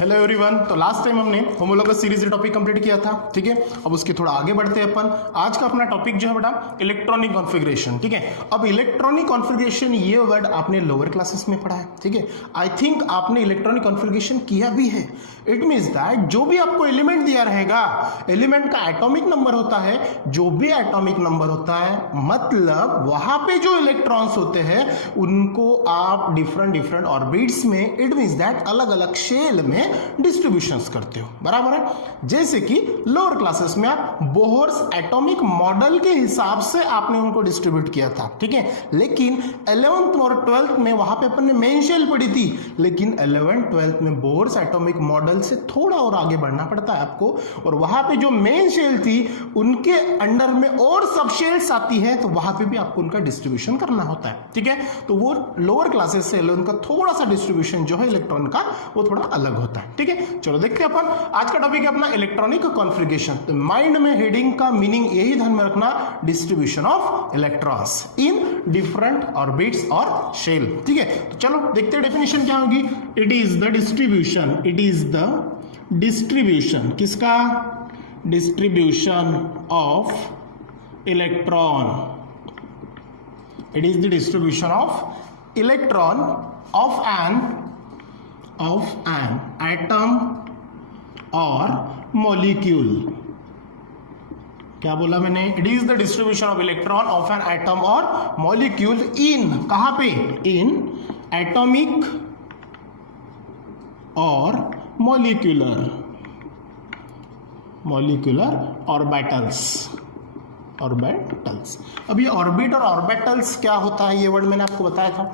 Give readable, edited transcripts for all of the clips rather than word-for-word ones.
Hello everyone. तो last time हमने homologous series topic complete किया था, ठीक है। अब उसके थोड़ा आगे बढ़ते हैं अपन। आज का अपना टॉपिक जो है बेटा इलेक्ट्रॉनिक कॉन्फ़िगरेशन, ठीक है। अब इलेक्ट्रॉनिक कॉन्फ़िगरेशन ये वर्ड आपने लोअर क्लासेस में पढ़ा है, ठीक है। आई थिंक आपने इलेक्ट्रॉनिक कॉन्फ़िगरेशन किया भी है। इट मीन्स दैट जो भी आपको एलिमेंट दिया रहेगा, एलिमेंट का एटॉमिक नंबर होता है, जो भी एटॉमिक नंबर होता है मतलब वहां पे जो इलेक्ट्रॉन्स होते हैं उनको आप डिफरेंट ऑर्बिट्स में, इट मीन्स दैट अलग अलग शेल में डिस्ट्रीब्यूशंस करते हो, बराबर है। जैसे कि लोअर क्लासेस में आप बोहर्स एटॉमिक मॉडल के हिसाब से आपने उनको डिस्ट्रीब्यूट किया था, ठीक है। लेकिन 11th और 12th में वहां पे अपन ने मेन शेल पढ़ी थी, लेकिन 11th 12th में बोहर्स एटॉमिक मॉडल से थोड़ा और आगे बढ़ना पड़ता है आपको, और वहां पे जो मेन शेल थी उनके अंडर में और सब शेल्स आती है, तो वहां पे भी आपको उनका डिस्ट्रीब्यूशन करना होता है, ठीक है। तो वो लोअर क्लासेस से 11th का थोड़ा सा डिस्ट्रीब्यूशन जो है इलेक्ट्रॉन का वो थोड़ा अलग होता है, ठीक है। चलो देखते हैं अपन। आज का टॉपिक है अपना इलेक्ट्रॉनिक कॉन्फ़िगरेशन। तो माइंड में हेडिंग का मीनिंग यही ध्यान में रखना, distribution of electrons in different orbits और शेल, ठीक है। तो चलो देखते हैं डेफिनेशन क्या होगी। It is the distribution, it is the distribution, किसका? Distribution of electron. It is the distribution of electron of an atom और molecule। क्या बोला मैंने? It is the distribution of electron of an atom और molecule इन, कहां पे? In atomic और molecular orbitals. अब ये ऑर्बिट और ऑर्बिटल्स क्या होता है, ये वर्ड मैंने आपको बताया था।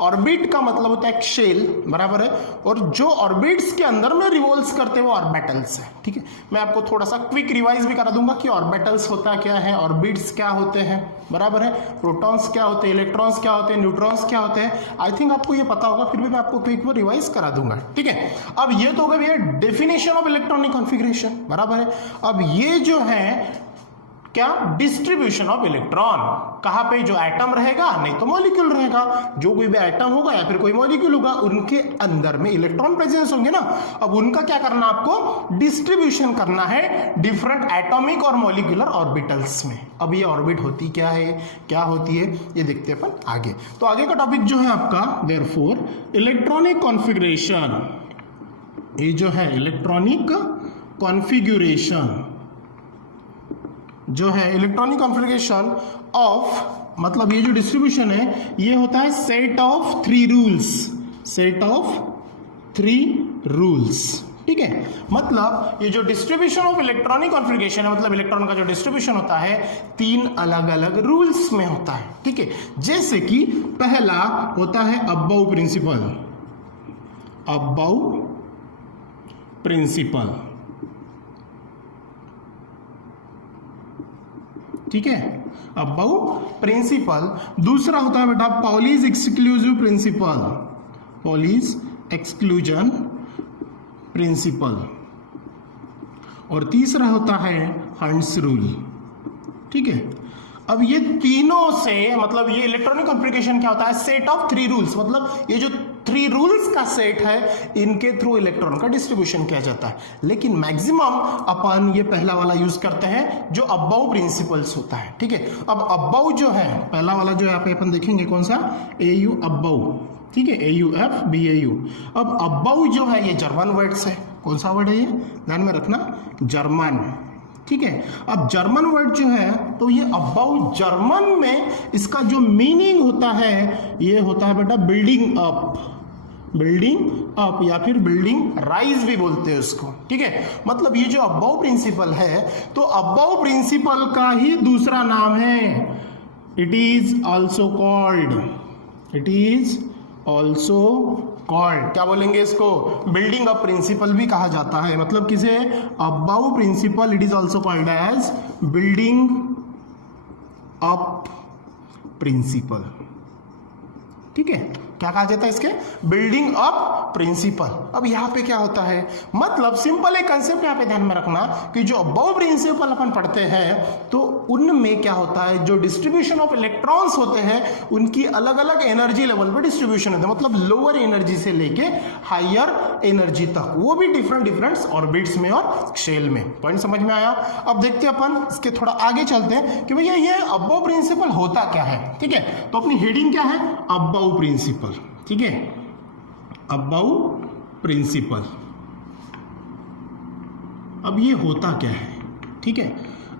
ऑर्बिट का मतलब होता है एक शेल, बराबर है, और जो ऑर्बिट्स के अंदर में रिवॉल्व्स करते हैं वो ऑर्बिटल्स है, ठीक है। मैं आपको थोड़ा सा क्विक रिवाइज भी करा दूंगा कि ऑर्बिटल्स होता क्या है, ऑर्बिट्स क्या होते हैं, बराबर है, प्रोटॉन्स क्या होते हैं, इलेक्ट्रॉन्स क्या होते हैं, न्यूट्रॉन्स क्या होते हैं। आई थिंक आपको ये पता होगा, फिर भी मैं आपको क्विक रिवाइज करा दूंगा, ठीक है। अब ये तो हो गया भैया डेफिनेशन ऑफ इलेक्ट्रॉनिक कॉन्फ़िगरेशन, बराबर है। अब ये जो है क्या? डिस्ट्रीब्यूशन ऑफ इलेक्ट्रॉन, कहां पे? जो एटम रहेगा, नहीं तो मॉलिक्यूल रहेगा, जो कोई भी एटम होगा या फिर कोई मॉलिक्यूल होगा उनके अंदर में इलेक्ट्रॉन प्रेजेंस होंगे ना। अब उनका क्या करना आपको? डिस्ट्रीब्यूशन करना है डिफरेंट एटॉमिक और मॉलिक्यूलर ऑर्बिटल्स में। अब ये ऑर्बिट होती क्या है, क्या होती है, ये देखते हैं अपन आगे। तो आगे का टॉपिक जो है आपका देयरफॉर इलेक्ट्रॉनिक कॉन्फ़िगरेशन। ये जो है इलेक्ट्रॉनिक कॉन्फ़िगरेशन जो है इलेक्ट्रॉनिक कॉन्फ़िगरेशन ऑफ, मतलब ये जो डिस्ट्रीब्यूशन है ये होता है सेट ऑफ थ्री रूल्स, ठीक है। मतलब ये जो डिस्ट्रीब्यूशन ऑफ इलेक्ट्रॉनिक कॉन्फ़िगरेशन है, मतलब इलेक्ट्रॉन का जो डिस्ट्रीब्यूशन होता है 3 अलग अलग रूल्स में होता है, ठीक है। जैसे कि पहला होता है अबाउ प्रिंसिपल, ठीक है, अबाउ प्रिंसिपल। दूसरा होता है बेटा पॉलीज एक्सक्लूजन प्रिंसिपल, और तीसरा होता है हंट्स रूल, ठीक है। अब ये तीनों से, मतलब ये इलेक्ट्रॉनिक कॉन्फ़िगरेशन क्या होता है? सेट ऑफ 3 रूल्स, मतलब ये जो 3 रूल्स का सेट है इनके थ्रू इलेक्ट्रॉन का डिस्ट्रीब्यूशन किया जाता है। लेकिन मैक्सिमम अपन ये पहला वाला यूज करते हैं जो अबाउ प्रिंसिपल्स होता है, ठीक है। अब अबाउ जो है पहला वाला जो यहाँ पे अपन देखेंगे कौन सा? AU अबाउ, ठीक है, AUF BAU। अब अबाउ जो है ये जर्मन वर्ड्स है। कौन सा वर्ड है ये? ध्यान में रखना, जर्मन, ठीक है। अब जर्मन वर्ड जो है तो ये अबाउट जर्मन में इसका जो मीनिंग होता है ये होता है बेटा बिल्डिंग अप या फिर बिल्डिंग राइज भी बोलते हैं उसको, ठीक है। मतलब ये जो अबाउ प्रिंसिपल है तो अबाउ प्रिंसिपल का ही दूसरा नाम है, इट इज ऑल्सो कॉल्ड, क्या बोलेंगे इसको? बिल्डिंग अप प्रिंसिपल भी कहा जाता है। मतलब किसे? Aufbau principle, it is also called as building up principle, ठीक है। क्या कहा जाता है इसके, बिल्डिंग अप प्रिंसिपल। अब यहाँ पे क्या होता है, मतलब सिंपल एक कंसेप्ट यहाँ पे ध्यान में रखना कि जो अबव प्रिंसिपल अपन पढ़ते हैं तो उनमें क्या होता है, जो डिस्ट्रीब्यूशन ऑफ इलेक्ट्रॉन्स होते हैं उनकी अलग अलग एनर्जी लेवल पे डिस्ट्रीब्यूशन होता है, मतलब लोअर एनर्जी से लेके हायर एनर्जी तक, वो भी डिफरेंट ऑर्बिट्स में और शेल में। पॉइंट समझ में आया। अब देखते हैं अपन इसके थोड़ा आगे चलते हैं कि भैया ये अबव प्रिंसिपल होता क्या है। ठीक है, तो अपनी हेडिंग क्या है, अबव प्रिंसिपल। ठीक है, अबव प्रिंसिपल। अब ये होता क्या है, ठीक है,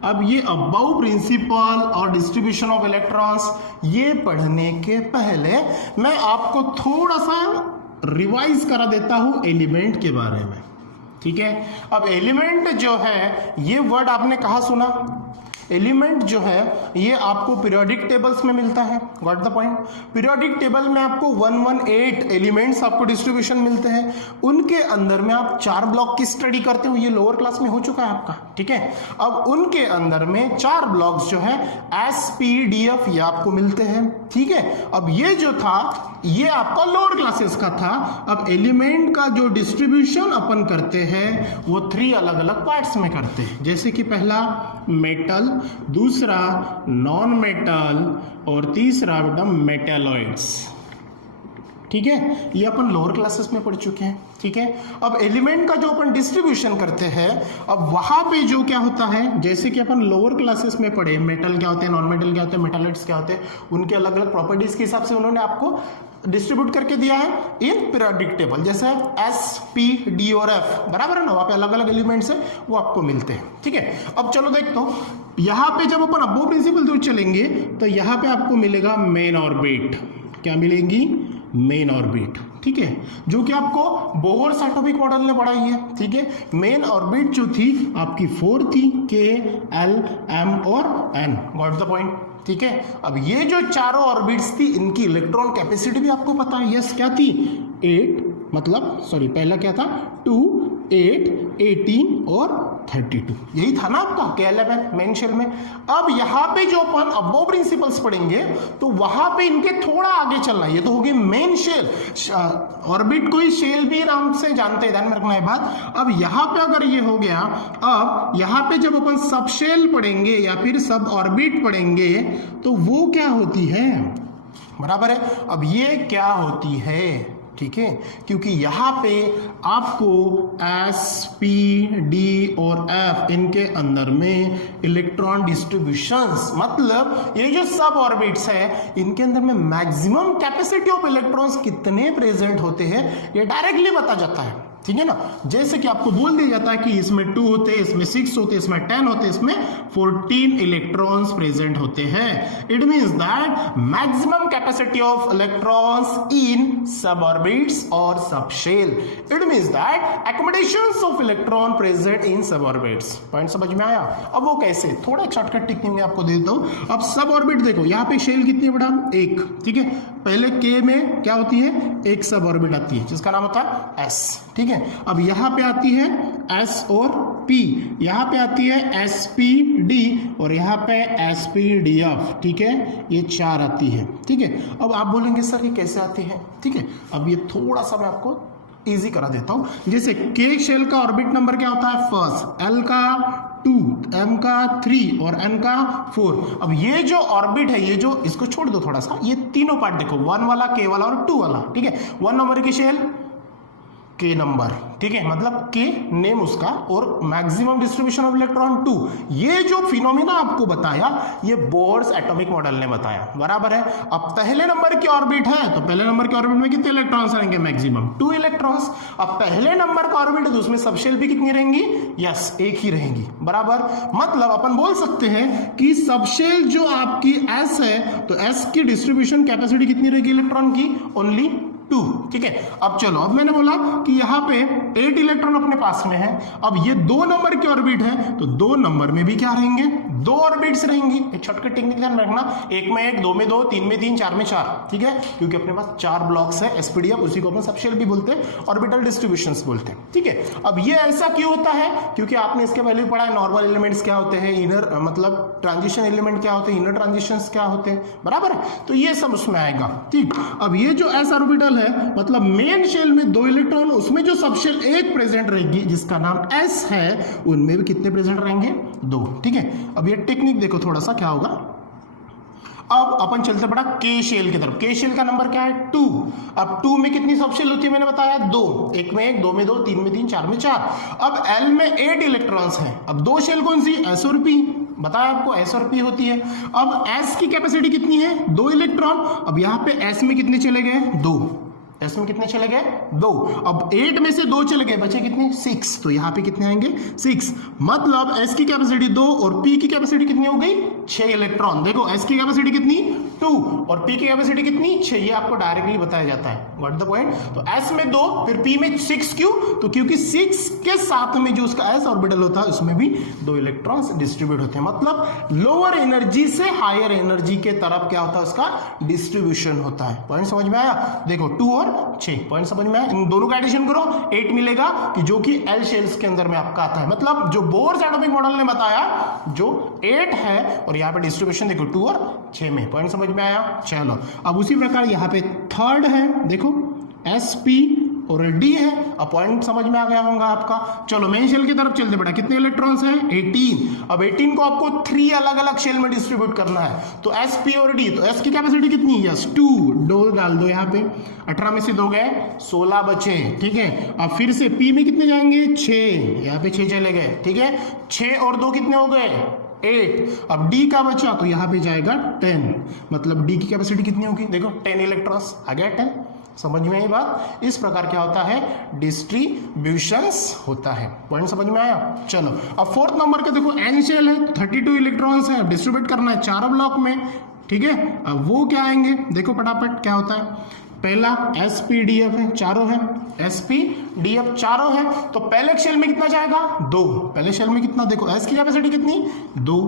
अब ये अबव प्रिंसिपल और डिस्ट्रीब्यूशन ऑफ इलेक्ट्रॉन्स ये पढ़ने के पहले मैं आपको थोड़ा सा रिवाइज करा देता हूं एलिमेंट के बारे में। ठीक है, अब एलिमेंट जो है ये वर्ड आपने कहाँ सुना, एलिमेंट जो है ये आपको पीरियोडिक टेबल्स में मिलता है। Got the point. Periodic table में आपको 118 एलिमेंट्स आपको डिस्ट्रीब्यूशन मिलते हैं, उनके अंदर में आप 4 ब्लॉक की स्टडी करते हो, ये लोअर क्लास में हो चुका है आपका। ठीक है, अब उनके अंदर में 4 ब्लॉक्स जो है SPDF ये आपको मिलते हैं। ठीक है, अब ये जो था ये आपका लोअर क्लासेस का था। अब एलिमेंट का जो डिस्ट्रीब्यूशन अपन करते हैं वो 3 अलग अलग पार्ट्स में करते हैं, जैसे कि पहला मेटल, दूसरा नॉन मेटल और तीसरा बेटा मेटेलॉइड्स। ठीक है, ये अपन लोअर क्लासेस में पढ़ चुके हैं। ठीक है, अब एलिमेंट का जो अपन डिस्ट्रीब्यूशन करते हैं, अब वहां पे जो क्या होता है, जैसे कि अपन लोअर क्लासेस में पढ़े मेटल क्या होते हैं, नॉन मेटल क्या होते हैं, मेटेलॉइड्स क्या होते हैं, उनके अलग अलग प्रॉपर्टीज के हिसाब से उन्होंने आपको डिस्ट्रीब्यूट करके दिया है इन पीरियोडिक टेबल, जैसे S, P, D और F, बराबर है ना, वहां पे अलग अलग एलिमेंट्स है वो आपको मिलते हैं। ठीक है, अब चलो देखते हो यहां पे जब अपन अबव प्रिंसिपल दूर चलेंगे तो यहां पे आपको मिलेगा मेन ऑर्बिट। क्या मिलेंगी, मेन ऑर्बिट। ठीक है, जो कि आपको बोहर्स एटॉमिक मॉडल ने पढ़ाई है। ठीक है, मेन ऑर्बिट जो थी आपकी 4 थी, K, L, M और N। Got the point. ठीक है, अब ये जो चारों ऑर्बिट्स थी इनकी इलेक्ट्रॉन कैपेसिटी भी आपको पता है। यस, क्या थी, 8, मतलब सॉरी पहला क्या था, 2, 8, 18 और 32, यही था ना आपका K11 मेन शेल में। अब यहाँ पे जो अपन अबव प्रिंसिपल्स पढ़ेंगे तो वहां पे इनके थोड़ा आगे चलना है। ये तो होगी मेन शेल, ऑर्बिट को ही शेल भी नाम से जानते हैं, ध्यान में रखना है बात। अब यहाँ पे अगर ये हो गया, अब यहाँ पे जब अपन सब शेल पढ़ेंगे या फिर सब ऑर्बिट पढ़ेंगे तो वो क्या होती है, बराबर है। अब ये क्या होती है, ठीक है, क्योंकि यहां पे आपको S, P, D और F इनके अंदर में इलेक्ट्रॉन डिस्ट्रीब्यूशंस, मतलब ये जो सब ऑर्बिट्स है इनके अंदर में मैक्सिमम कैपेसिटी ऑफ इलेक्ट्रॉन्स कितने प्रेजेंट होते हैं ये डायरेक्टली बता जाता है। ठीक है ना, जैसे कि आपको बोल दिया जाता है कि इसमें 2 होते हैं, इसमें 6 होते हैं, इसमें 10 होते हैं, इसमें 14 इलेक्ट्रॉन्स प्रेजेंट होते हैं। It means that maximum capacity of electrons in sub orbits और subshell. It means that accommodations of electron present in sub orbits. Point समझ में आया। अब वो कैसे, थोड़ा एक शॉर्टकट टेक्निक में आपको दे देता हूं। अब सब ऑर्बिट देखो, यहाँ पे शेल कितनी बड़ा, 1। ठीक है, पहले K में क्या होती है, एक सब ऑर्बिट आती है जिसका नाम होता है S। ठीक है, अब यहां पे आती है S और P, यहां पे आती है SPD और यहां पे SPDF। ठीक है, ये 4 आती है। ठीक है, अब आप बोलेंगे सर ये कैसे आती है। ठीक है, अब ये थोड़ा सा मैं आपको इजी करा देता हूं। जैसे K शेल का ऑर्बिट नंबर क्या होता है, फर्स्ट, L का 2, M का 3 और N का 4। अब ये जो ऑर्बिट है, ये जो, इसको छोड़ दो थोड़ा सा, ये तीनों पार्ट देखो, 1 वाला, K वाला और 2 वाला। ठीक है, 1 नंबर की शेल, K नंबर। ठीक है, मतलब K नेम उसका और मैक्सिमम डिस्ट्रीब्यूशन ऑफ इलेक्ट्रॉन 2। ये जो फिनोमिना आपको बताया ये बोर्स एटॉमिक मॉडल ने बताया, बराबर है। अब पहले नंबर की ऑर्बिट है तो पहले नंबर के ऑर्बिट में कितने इलेक्ट्रॉन्स रहेंगे, मैक्सिमम 2 इलेक्ट्रॉन्स। अब पहले नंबर का ऑर्बिट है तो उसमें सब शेल भी कितनी रहेंगी, यस, 1 ही रहेंगी, बराबर। मतलब अपन बोल सकते हैं कि सब शेल जो आपकी S है तो S की डिस्ट्रीब्यूशन कैपेसिटी कितनी रहेगी इलेक्ट्रॉन की, ओनली 2, ठीक है। अब चलो, अब मैंने बोला कि यहाँ पे 8 इलेक्ट्रॉन अपने पास में है। अब ये 2 नंबर के ऑर्बिट है, तो 2 नंबर में भी क्या रहेंगे, 2 ऑर्बिट्स रहेंगी। एक शॉर्टकट टेक्निक ध्यान रखना, 1 में 1, 2 में 2, 3 में 3, 4 में 4, ठीक है, क्योंकि अपने पास 4 ब्लॉक्स है एसपीडीएफ, उसी को अपन सबशेल भी बोलते हैं, ऑर्बिटल डिस्ट्रीब्यूशंस बोलते हैं, ठीक है। अब ये ऐसा क्यों होता है, क्योंकि आपने इसके पहले भी पढ़ा है नॉर्मल एलिमेंट्स क्या होते हैं, इनर मतलब ट्रांजिशन एलिमेंट क्या होते हैं, इनर ट्रांजिशंस क्या होते हैं, बराबर है, तो ये सब उसमें आएगा, ठीक। अब ये जो एस ऑर्बिटल है, मतलब मेन शेल में 2 इलेक्ट्रॉन, उसमें जो सबशेल 1 प्रेजेंट रहेगी जिसका नाम एस है, उनमें भी कितने प्रेजेंट रहेंगे, 2, ठीक है। अब ये टेक्निक देखो थोड़ा सा क्या होगा। अब अपन चलते बड़ा के शेल की तरफ। के शेल का नंबर क्या है, 2। अब 2 में कितनी सबशेल होती है, मैंने बताया 2, 1 में 1, 2 में 2, 3 में 3, 4 में 4। अब एल में 8 इलेक्ट्रॉन्स हैं। अब 2 शेल कौन सी, एस और पी, बताया आपको एस और पी होती है। अब एस की कैपेसिटी कितनी है, 2 इलेक्ट्रॉन। अब यहाँ पे एस में कितने चले गए, 2, एस में कितने चले गए, 2। अब 8 में से 2 चले गए, बचे कितने, 6, तो यहाँ पे कितने आएंगे, 6। मतलब एस की कैपेसिटी 2 और पी की कैपेसिटी कितनी हो गई, 6 इलेक्ट्रॉन। देखो एस की कैपेसिटी कितनी, 2 और पी की कैपेसिटी कितनी, 6, ये आपको डायरेक्टली बताया जाता है, व्हाट द पॉइंट। तो एस में 2, फिर पी में 6, क्यों, तो क्योंकि 6 के साथ में जो उसका एस ऑर्बिटल होता है उसमें भी 2 इलेक्ट्रॉन्स डिस्ट्रीब्यूट होते हैं। मतलब लोअर एनर्जी से हायर एनर्जी के तरफ क्या होता है, उसका डिस्ट्रीब्यूशन होता है। पॉइंट समझ में आया, देखो 2 और 6, पॉइंट समझ में आया। इन दोनों का एडिशन करो, 8 मिलेगा, कि जो कि एल शेल्स के अंदर में आपका आता है। मतलब जो बोर्स एटॉमिक मॉडल ने बताया, जो 8 है, और यहाँ पे डिस्ट्रीब्यूशन देखो 2 और 6 में, पॉइंट समझ में आया। चलो, अब उसी प्रकार यहाँ पे थर्ड है, देखो एस पी और डी है। अब पॉइंट समझ में आ गया होगा आपका। चलो मेन शेल की तरफ चलते बेटा, कितने इलेक्ट्रॉन्स हैं, 18। अब 18 को आपको 3 अलग अलग शेल में डिस्ट्रीब्यूट करना है, तो एस पी और डी, तो एस की कैपेसिटी कितनी है, यस 2, 2 डाल दो यहाँ पे, 18 में से 2 गए, 16 बचे, ठीक है। अब फिर से पी में कितने जाएंगे, 6, यहाँ पे 6 चले गए, ठीक है, 6 और 2 कितने हो गए, 8। अब डी का बचा, तो यहाँ पे जाएगा 10, मतलब डी की कैपेसिटी कितनी होगी, देखो 10 इलेक्ट्रॉन्स आ गया, 10। समझ में आई बात। इस प्रकार क्या होता है, डिस्ट्रीब्यूशंस होता है। पॉइंट समझ में आया। चलो, अब फोर्थ नंबर का देखो एन शेल है, 32 इलेक्ट्रॉन्स है, डिस्ट्रीब्यूट करना है 4 ब्लॉक में, ठीक है। अब वो क्या आएंगे, देखो फटाफट क्या होता है। पहला एस पी डी एफ है, चारों है, एस पी डी एफ चारों है, तो पहले शेल में कितना जाएगा, 2। पहले शेल में कितना, देखो एस की कैपेसिटी कितनी, 2,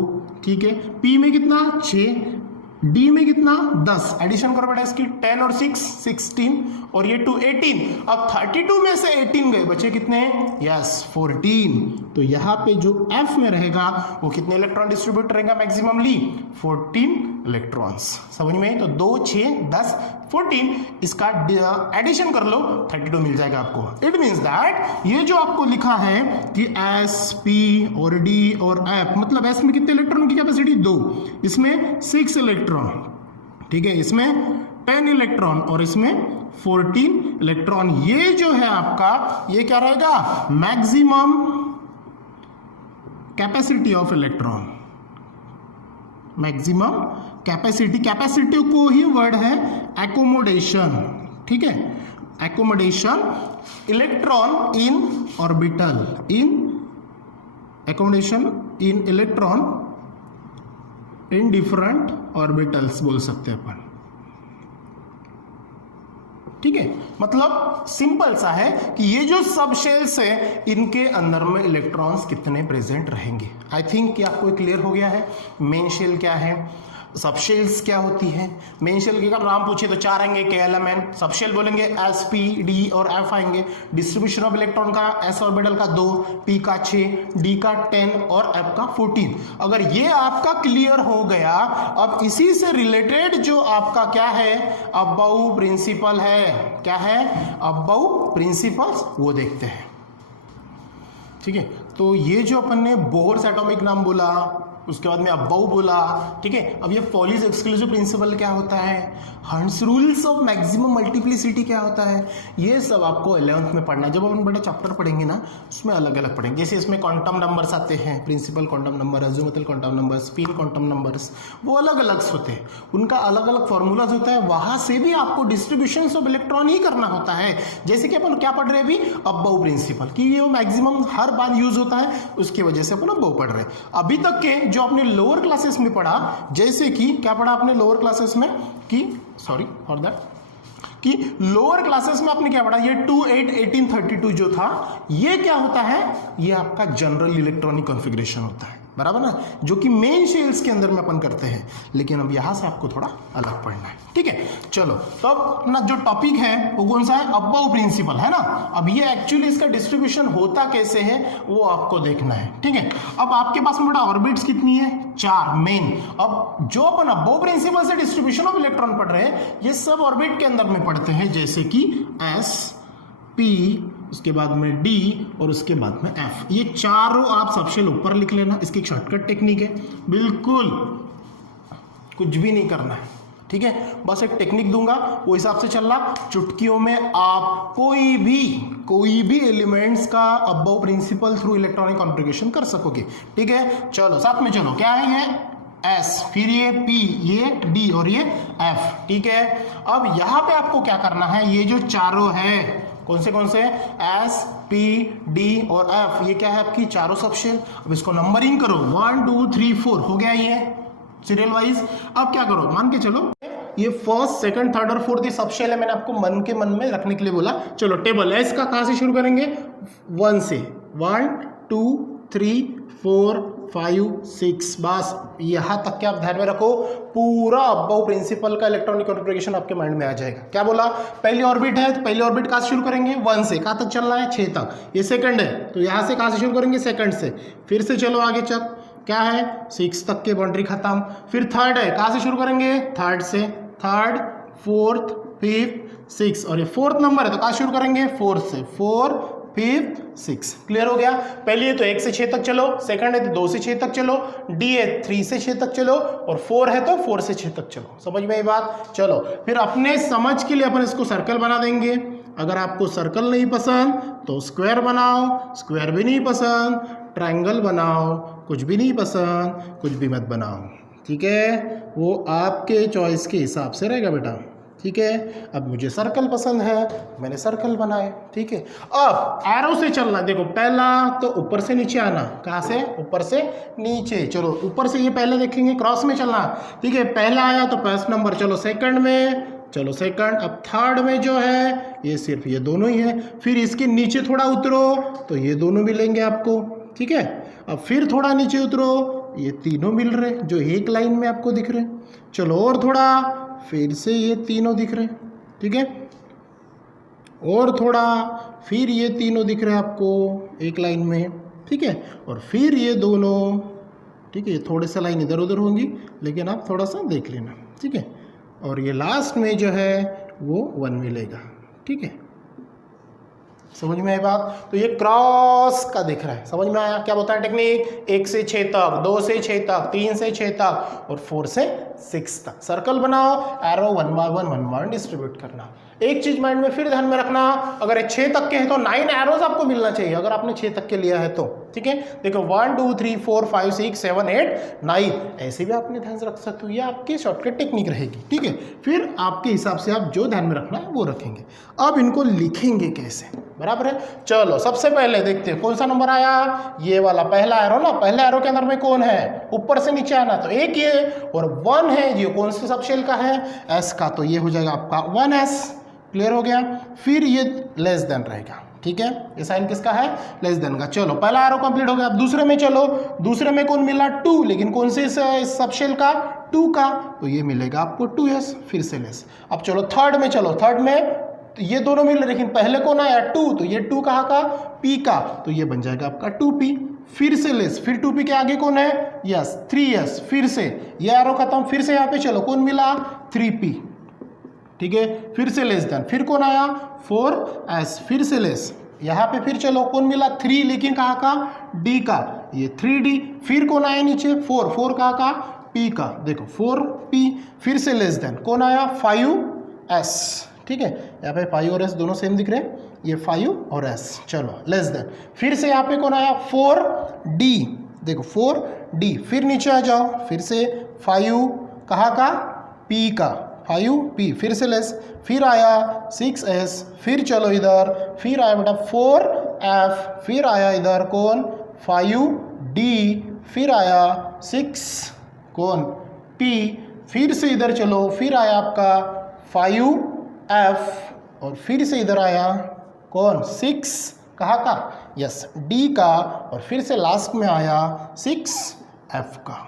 ठीक है। पी में कितना, 6, डी में कितना, 10। एडिशन करो बेटा इसकी, 10 और 6, 16, और ये 2, 18। अब 32 में से 18 गए, बचे कितने, यस 14। तो यहाँ पे जो एफ में रहेगा वो कितने इलेक्ट्रॉन डिस्ट्रीब्यूट रहेगा मैक्सिममली, 14 इलेक्ट्रॉन्स। समझ में, तो 2, 6, 10, 14, इसका एडिशन कर लो, 32 मिल जाएगा आपको। इट मीन्स दैट ये जो आपको लिखा है कि एस, पी और डी और एफ, मतलब एस में कितने इलेक्ट्रॉन की कैपेसिटी, 2, इसमें 6 इलेक्ट्रॉन, ठीक है, इसमें 10 इलेक्ट्रॉन और इसमें 14 इलेक्ट्रॉन। ये जो है आपका, ये क्या रहेगा, maximum capacity of electron, maximum capacity, capacity को ही वर्ड है एकोमोडेशन, ठीक है, accommodation electron in orbital, in accommodation in electron in different orbitals बोल सकते हैं अपन, ठीक है। मतलब सिंपल सा है कि ये जो सब शेल्स है, इनके अंदर में इलेक्ट्रॉन्स कितने प्रेजेंट रहेंगे। आई थिंक कि आपको क्लियर हो गया है मेन शेल क्या है, सब शेल्स क्या होती है। मेन शेल के अगर नाम पूछे तो 4 आएंगे, K L M N. Subshell बोलेंगे एस, पी, डी और एफ आएंगे। डिस्ट्रीब्यूशन ऑफ इलेक्ट्रॉन का एस ऑर्बिटल का 2, पी का 6, डी का 10 और एफ का 14। अगर ये आपका क्लियर हो गया, अब इसी से रिलेटेड जो आपका क्या है, अबाउ प्रिंसिपल है, क्या है, अबाउ प्रिंसिपल्स, वो देखते हैं, ठीक है। तो ये जो अपन ने बोर्स एटॉमिक नाम बोला, उसके बाद में अबाउ बोला, ठीक है। अब ये पॉलीज एक्सक्लूसिव प्रिंसिपल क्या होता है, हंस रूल्स ऑफ मैक्सिमम मल्टीप्लिसिटी क्या होता है, ये सब आपको 11th में पढ़ना है। जब अपन बड़ा चैप्टर पढ़ेंगे ना, उसमें अलग अलग पढ़ेंगे। जैसे इसमें क्वांटम नंबर्स आते हैं, principal quantum number, azimuthal quantum number, spin quantum numbers, वो अलग अलग होते हैं, उनका अलग अलग फॉर्मूलाज होता है। वहां से भी आपको डिस्ट्रीब्यूशन ऑफ इलेक्ट्रॉन ही करना होता है। जैसे कि अपन क्या पढ़ रहे हैं अभी, अबाउ प्रिंसिपल, कि ये मैक्सिमम हर बार यूज होता है, उसकी वजह से अपन अबाउ पढ़ रहे हैं। अभी तक के जो आपने लोअर क्लासेस में पढ़ा, जैसे कि क्या पढ़ा आपने लोअर क्लासेस में, कि सॉरी फॉर दैट, कि लोअर क्लासेस में आपने क्या पढ़ा, ये 281832 जो था ये क्या होता है, ये आपका जनरल इलेक्ट्रॉनिक कॉन्फ़िगरेशन होता है, बराबर ना, जो कि मेन शेल्स के अंदर में अपन करते हैं, लेकिन अब यहां से आपको थोड़ा अलग पढ़ना है, ठीक है। चलो तो अब अपना जो टॉपिक है वो कौन सा है, अबव प्रिंसिपल है ना। अब ये एक्चुअली इसका डिस्ट्रीब्यूशन होता कैसे है वो आपको देखना है, ठीक है। अब आपके पास में बेटा ऑर्बिट्स कितनी है, 4 मेन। अब जो अपन अबव प्रिंसिपल से डिस्ट्रीब्यूशन ऑफ इलेक्ट्रॉन पढ़ रहे हैं ये सब ऑर्बिट के अंदर में पढ़ते हैं, जैसे कि एस, पी, उसके बाद में डी और उसके बाद में एफ। ये चारों आप सबसे ऊपर लिख लेना, इसकी एक शॉर्टकट टेक्निक है, बिल्कुल कुछ भी नहीं करना है, ठीक है। बस एक टेक्निक दूंगा वो हिसाब से चलना, चुटकियों में आप कोई भी एलिमेंट्स का Aufbau principle through electronic configuration कर सकोगे, ठीक है। चलो साथ में चलो, क्या है ये एस, फिर ये पी, ये डी और ये एफ, ठीक है। अब यहां पे आपको क्या करना है, ये जो चारों है कौन से एस, पी, डी और एफ, ये क्या है आपकी चारों सबशेल। अब इसको नंबरिंग करो 1 2 3 4 हो गया ये सीरियल वाइज। अब क्या करो, मान के चलो ये फर्स्ट, सेकंड, थर्ड और फोर्थ ये सबशेल है, मैंने आपको मन के मन में रखने के लिए बोला। चलो टेबल एस का कहां से शुरू करेंगे, 1 से, 1 2 3 4 5 6, बस यहां तक के आप ध्यान में रखो, पूरा अबव प्रिंसिपल का इलेक्ट्रॉनिक कॉन्फ़िगरेशन आपके माइंड में आ जाएगा। क्या बोला, पहली ऑर्बिट है तो पहली ऑर्बिट कहां से शुरू करेंगे, 1 से, कहां तक चलना है 6 तक। ये सेकंड है तो यहां से कहां से शुरू करेंगे, सेकंड से, फिर से चलो आगे चल, क्या है 6 तक के बाउंड्री खत्म। फिर थर्ड है, कहां से शुरू करेंगे, थर्ड से, थर्ड, फोर्थ, फिफ्थ, 6 और ये फोर्थ नंबर है तो कहां शुरू करेंगे, फोर्थ से, 4 5 6। क्लियर हो गया। पहली है तो 1 से 6 तक चलो, सेकंड है तो 2 से 6 तक चलो, डी है 3 से 6 तक चलो और 4 है तो 4 से 6 तक चलो। समझ में ये बात। चलो फिर अपने समझ के लिए अपन इसको सर्कल बना देंगे। अगर आपको सर्कल नहीं पसंद तो स्क्वायर बनाओ, स्क्वायर भी नहीं पसंद ट्रायंगल बनाओ, कुछ भी नहीं पसंद कुछ भी मत बनाओ, ठीक है। वो आपके चॉइस के हिसाब से रहेगा बेटा, ठीक है। अब मुझे सर्कल पसंद है, मैंने सर्कल बनाए, ठीक है। अब एरो से चलना, देखो पहला तो ऊपर से नीचे आना, कहाँ से, ऊपर से नीचे। चलो ऊपर से ये पहले देखेंगे, क्रॉस में चलना, ठीक है। पहला आया तो फर्स्ट नंबर, चलो सेकंड में, चलो सेकंड। अब थर्ड में जो है ये सिर्फ ये दोनों ही है, फिर इसके नीचे थोड़ा उतरो तो ये दोनों मिलेंगे आपको, ठीक है। अब फिर थोड़ा नीचे उतरो, ये तीनों मिल रहे जो एक लाइन में आपको दिख रहे। चलो और थोड़ा, फिर से ये तीनों दिख रहे, ठीक है। और थोड़ा, फिर ये तीनों दिख रहे आपको एक लाइन में, ठीक है। और फिर ये दोनों, ठीक है। ये थोड़े से लाइन इधर उधर होंगी लेकिन आप थोड़ा सा देख लेना, ठीक है। और ये लास्ट में जो है वो 1 मिलेगा, ठीक है। समझ में आई बात। तो ये क्रॉस का दिख रहा है, समझ में आया क्या बोलता है टेक्निक, 1 से 6 तक, 2 से 6 तक, 3 से 6 तक और 4 से 6 तक सर्कल बनाओ, एरो 1 बाय 1 डिस्ट्रीब्यूट करना। एक चीज माइंड में फिर ध्यान में रखना, अगर ये 6 तक के हैं तो 9 एरोज आपको मिलना चाहिए, अगर आपने 6 तक के लिया है तो, ठीक है। देखो 1 2 3 4 5 6 7 8 9 ऐसे भी आपने ध्यान से रख सकते हो, ये आपकी शॉर्टकट टेक्निक रहेगी, ठीक है। फिर आपके हिसाब से आप जो ध्यान में रखना है वो रखेंगे। अब इनको लिखेंगे कैसे, बराबर है। चलो सबसे पहले देखते हैं कौन सा नंबर आया, ये वाला पहला एरो ना, पहला एरो के अंदर में कौन है, ऊपर से नीचे आना तो एक ये और 1 है, ये कौन से सबशेल का है, एस का, तो ये हो जाएगा आपका 1s। क्लियर हो गया। फिर ये लेस देन रहेगा, ठीक है। ये साइन किसका है, लेस देन का। चलो पहला एरो कंप्लीट हो गया। अब दूसरे में चलो, दूसरे में कौन मिला 2, लेकिन कौन से सबशेल का, 2 का, तो ये मिलेगा आपको 2s, फिर से लेस। अब चलो थर्ड में चलो, थर्ड में तो ये दोनों मिल रहे, लेकिन पहले कौन आया 2, तो ये 2 कहाँ का, p का, तो ये बन जाएगा आपका 2p, फिर से लेस। फिर 2p के आगे कौन है, यस 3s, फिर से ये एरो खत्म, फिर से यहाँ पे चलो कौन मिला 3p, ठीक है। फिर से लेस देन, फिर कौन आया 4s, फिर से लेस। यहाँ पे फिर चलो कौन मिला 3, लेकिन कहाँ का, d का, ये 3d। फिर कौन आया नीचे 4, 4 कहाँ का, p का, देखो 4p, फिर से लेस देन कौन आया 5s, ठीक है। यहाँ पे 5 और s दोनों सेम दिख रहे हैं, ये 5 और s। चलो लेस देन, फिर से यहाँ पे कौन आया 4d, देखो 4d। फिर नीचे आ जाओ, फिर से 5 कहाँ का, p का, 5p, फिर से लेस। फिर आया 6s, फिर चलो इधर, फिर आया बेटा 4f, फिर आया इधर कौन 5d, फिर आया 6 कौन p, फिर से इधर चलो, फिर आया आपका 5 F और फिर से इधर आया कौन 6 कहाँ का, यस D का, और फिर से लास्ट में आया 6F का।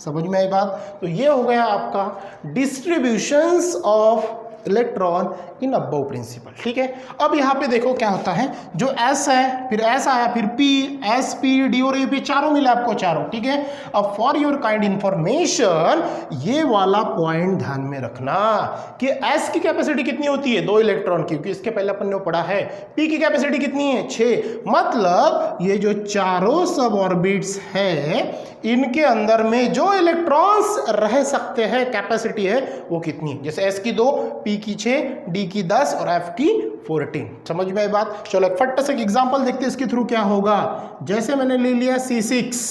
समझ में आई बात। तो ये हो गया आपका distributions of electron in Aufbau principle. ठीक है, अब यहाँ पे देखो क्या होता है, जो S है फिर S आया फिर P, S P D और A P चारों मिला आपको चारों। ठीक है, अब फॉर योर काइंड इंफॉर्मेशन ये वाला पॉइंट ध्यान में रखना कि S की कैपेसिटी कितनी होती है 2 इलेक्ट्रॉन की, क्योंकि इसके पहले अपन ने पढ़ा है। P की कैपेसिटी कितनी है 6, मतलब ये जो चारों सब ऑर्बिट्स है इनके अंदर में जो इलेक्ट्रॉन्स रह सकते हैं कैपेसिटी है वो कितनी है, जैसे S की 2, P की 6, D की 10 और F की 14। समझ में आई बात। चलो एक फट से एक एग्जांपल देखते हैं इसके थ्रू क्या होगा। जैसे मैंने ले लिया C6,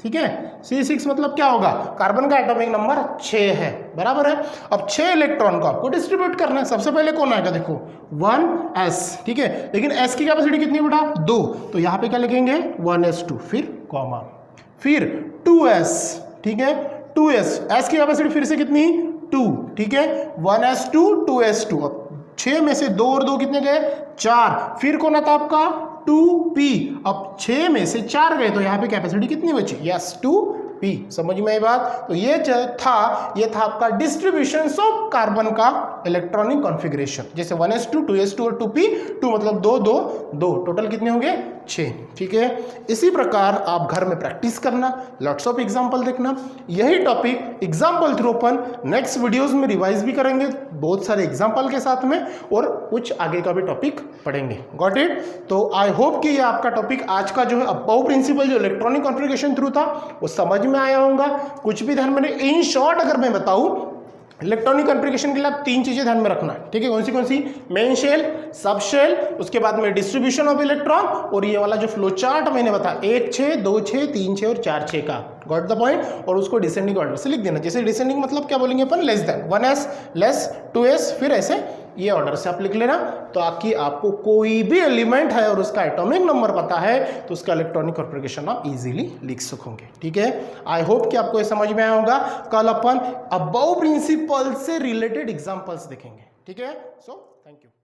ठीक है, C6 मतलब क्या होगा, कार्बन का एटॉमिक नंबर 6 है, बराबर है। अब 6 इलेक्ट्रॉन को आपको डिस्ट्रीब्यूट करना है। सबसे पहले कौन आएगा, देखो 1s, ठीक है, लेकिन S की कैपेसिटी कितनी बेटा 2, तो यहाँ पे क्या लिखेंगे 1s2, फिर कॉमा, फिर 2s, ठीक है, 2s, S की कैपेसिटी फिर से कितनी 2, ठीक है, 1s2 2s2, अब 6 में से 2 और 2 कितने गए 4, फिर कौन आता आपका 2p, अब 6 में से 4 गए तो यहाँ पे कैपेसिटी कितनी बची, यस 2p। समझ में आई बात। तो ये था आपका डिस्ट्रीब्यूशन ऑफ कार्बन का इलेक्ट्रॉनिक कॉन्फ़िगरेशन, जैसे 1s2 2s2 और 2p, 2 मतलब 2 2 2, टोटल कितने हो गए 6। ठीक है, इसी प्रकार आप घर में प्रैक्टिस करना, लॉट्स ऑफ एग्जांपल देखना। यही टॉपिक एग्जांपल थ्रू अपन नेक्स्ट वीडियोस में रिवाइज भी करेंगे बहुत सारे एग्जांपल के साथ में, और कुछ आगे का भी टॉपिक पढ़ेंगे। Got it. तो आई होप कि ये आपका टॉपिक आज का जो है अबव प्रिंसिपल जो इलेक्ट्रॉनिक कॉन्फ़िगरेशन थ्रू था वो समझ में आया होगा। कुछ भी ध्यान में, इन शॉर्ट अगर मैं बताऊं इलेक्ट्रॉनिक कॉन्फ़िगरेशन के लिए आप 3 चीजें ध्यान में रखना, ठीक है, कौन सी, मेन शेल, सब शेल, उसके बाद में डिस्ट्रीब्यूशन ऑफ इलेक्ट्रॉन, और ये वाला जो फ्लो चार्ट मैंने बताया 1 6 2 6 3 6 और 4 6 का। Got the point. और उसको डिसेंडिंग ऑर्डर से लिख देना, जैसे डिसेंडिंग मतलब क्या बोलेंगे अपन, less than 1s less 2s, फिर ऐसे ये ऑर्डर से आप लिख लेना, ताकि आपको कोई भी एलिमेंट है और उसका एटॉमिक नंबर पता है तो उसका इलेक्ट्रॉनिक कॉन्फ़िगरेशन आप इजीली लिख सकोगे। ठीक है, आई होप कि आपको ये समझ में आया होगा। कल अपन अबव प्रिंसिपल से रिलेटेड एग्जांपल्स देखेंगे। ठीक है, सो थैंक यू।